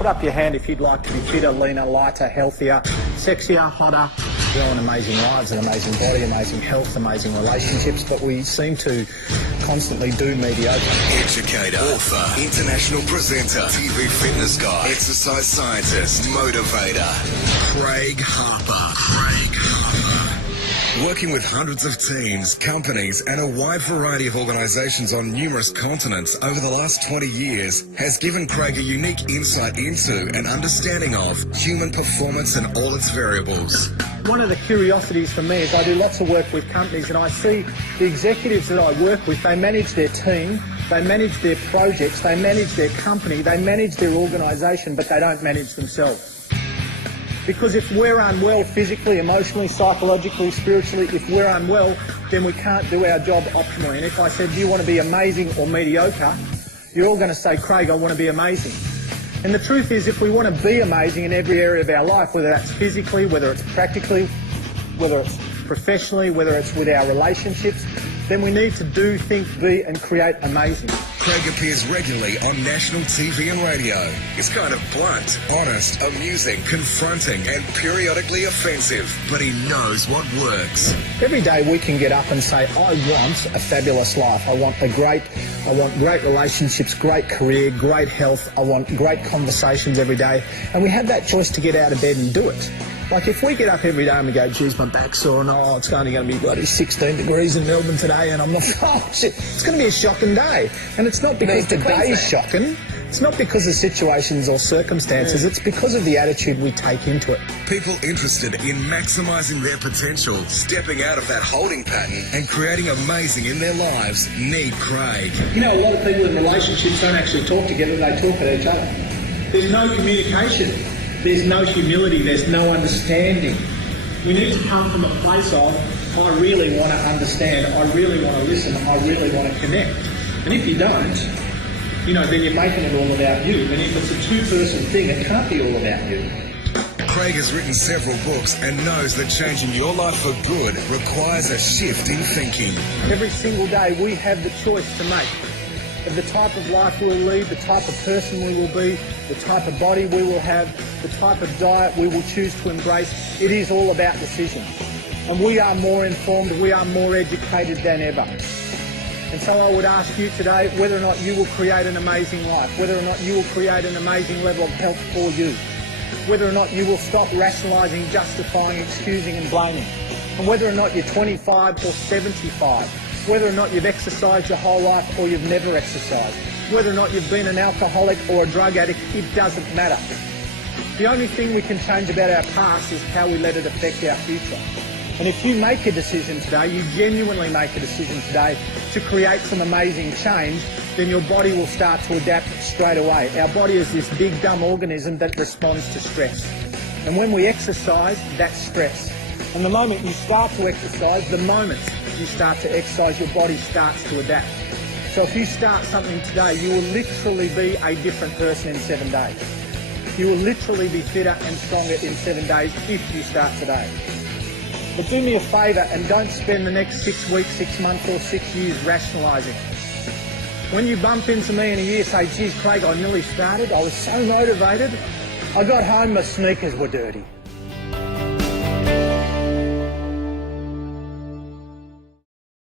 Put up your hand if you'd like to be fitter, leaner, lighter, healthier, sexier, hotter. We want amazing lives, an amazing body, amazing health, amazing relationships, but we seem to constantly do mediocre. Educator, author, international presenter, TV fitness guy, exercise scientist, motivator, Craig Harper. Craig Harper. Working with hundreds of teams, companies and a wide variety of organisations on numerous continents over the last 20 years has given Craig a unique insight into and understanding of human performance and all its variables. One of the curiosities for me is I do lots of work with companies and I see the executives that I work with, they manage their team, they manage their projects, they manage their company, they manage their organisation, but they don't manage themselves. Because if we're unwell physically, emotionally, psychologically, spiritually, if we're unwell, then we can't do our job optimally. And if I said, do you want to be amazing or mediocre, you're all going to say, Craig, I want to be amazing. And the truth is, if we want to be amazing in every area of our life, whether that's physically, whether it's practically, whether it's professionally, whether it's with our relationships, then we need to do, think, be and create amazing. Craig appears regularly on national TV and radio. He's kind of blunt, honest, amusing, confronting and periodically offensive, but he knows what works. Every day we can get up and say, I want a fabulous life. I want great relationships, great career, great health. I want great conversations every day. And we have that choice to get out of bed and do it. Like if we get up every day and we go, geez, my back's sore and it's only going to be bloody 16 degrees in Melbourne today and I'm not, oh shit, it's going to be a shocking day. And it's not because the day is shocking, it's not because of situations or circumstances, it's because of the attitude we take into it. People interested in maximising their potential, stepping out of that holding pattern and creating amazing in their lives need Craig. You know, a lot of people in relationships don't actually talk together, they talk at each other. There's no communication. There's no humility, there's no understanding. We need to come from a place of, I really want to understand, I really want to listen, I really want to connect. And if you don't, then you're making it all about you. And if it's a two-person thing, it can't be all about you. Craig has written several books and knows that changing your life for good requires a shift in thinking. Every single day we have the choice to make of the type of life we'll lead, the type of person we will be, the type of body we will have, the type of diet we will choose to embrace. It is all about decisions. And we are more informed, we are more educated than ever. And so I would ask you today whether or not you will create an amazing life, whether or not you will create an amazing level of health for you, whether or not you will stop rationalising, justifying, excusing and blaming, and whether or not you're 25 or 75, whether or not you've exercised your whole life or you've never exercised, whether or not you've been an alcoholic or a drug addict, it doesn't matter. The only thing we can change about our past is how we let it affect our future. And if you make a decision today, you genuinely make a decision today to create some amazing change, then your body will start to adapt straight away. Our body is this big dumb organism that responds to stress. And when we exercise, that's stress. And the moment you start to exercise, the moment you start to exercise, your body starts to adapt. So if you start something today, you will literally be a different person in 7 days. You will literally be fitter and stronger in 7 days if you start today. But do me a favour and don't spend the next 6 weeks, 6 months or 6 years rationalising. When you bump into me in a year, say, geez, Craig, I nearly started, I was so motivated, I got home, my sneakers were dirty.